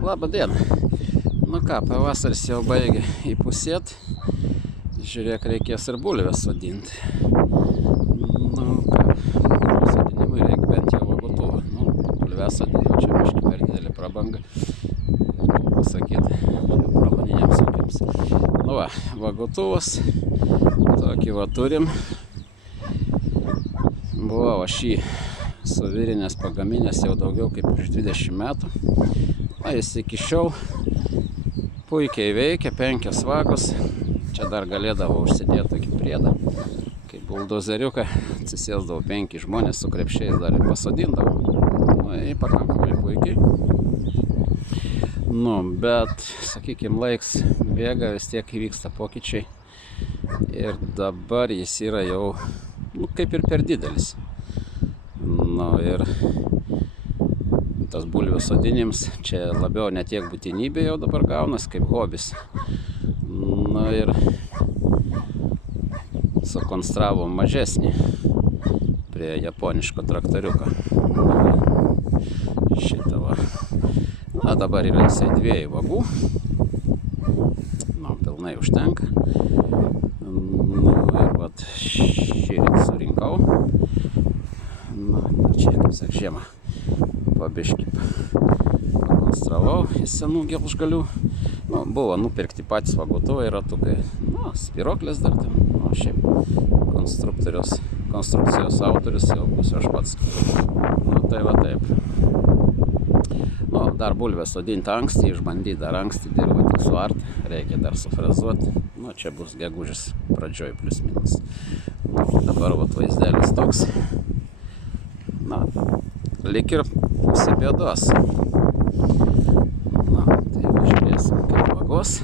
Labą dieną. Nu ką, pavasaris jau baigia įpusėt. Žiūrėk, reikės ir bulves sodinti. Nu ką, sodinimui reikia bent jau vagotuvą. Nu, bulves sodinimui čia biškį per didelį prabangą. Pasakyti, pramoniniams ūkiams. Nu va, vagotuvas. Tokį va turim. Buvau aš jį suvirinęs, pagaminęs jau daugiau kaip prieš 20 metų. Na, jis iki šiol puikiai veikia, 5 vagos. Čia dar galėdavo užsidėti tokį priedą. Kaip buldozeriuką atsisėsdavo 5 žmonės su krepšiais, dar ir pasodindavo. Nu, pakankamai puikiai. Nu, bet, sakykime, laiks bėga, vis tiek įvyksta pokyčiai. Ir dabar jis yra jau, nu, kaip ir per didelis. Nu, ir tas bulvių sodinims čia labiau ne tiek būtinybė jau dabar gaunas, kaip hobis. Nu, ir sukonstravom mažesnį prie japoniško traktoriuko. Šitą va. Na, dabar yra jisai 2 vagų. Nu, pilnai užtenka. Nu, ir vat šįryt surinkau. Nu, čia, kaip sak, žiemą pabiškį pakonstravau iš senų gelžgalių. Nu, buvo nupirkti patys vagotuvai, ratukai. Nu, spiroklės dar ten. Nu, šiaip konstrukcijos autorius jau būsiu aš pats. Nu, tai va taip. Nu, dar bulvę sodinti anksti, išbandyti dar anksti, dirba tik suart, reikia dar sufrezuoti. Nu, čia bus gegužės pradžioj plius minus. Nu, dabar vat vaizdelis toks. Na, lik ir pusė bėdos. Na, tai va, žiūrėsim, kaip vagos.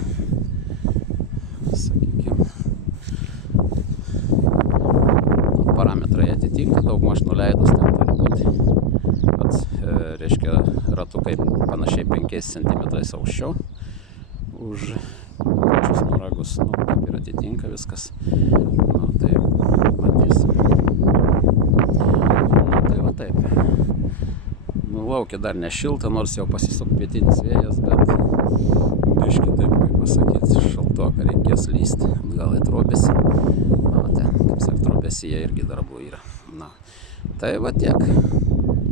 Sakykime. Nu, parametrai atitinka, daugmaž nuleidus ten turi būti. Pats, reiškia, ratukai panašiai 5 cm aukščiau už pačius nuragus. Nu, kaip ir atitinka viskas. Nu, tai matysim. Taip. Nu, laukia dar nešilta, nors jau pasisuk pietinis vėjas, bet biškį taip, kaip pasakyti, šaltoka, reikės lysti atgal į trobesį. Na, ten, kaip sak, trobesyje irgi darbų yra. Na, tai va tiek.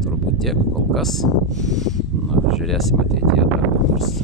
Turbūt tiek kol kas. Na, žiūrėsim ateityje dar nors.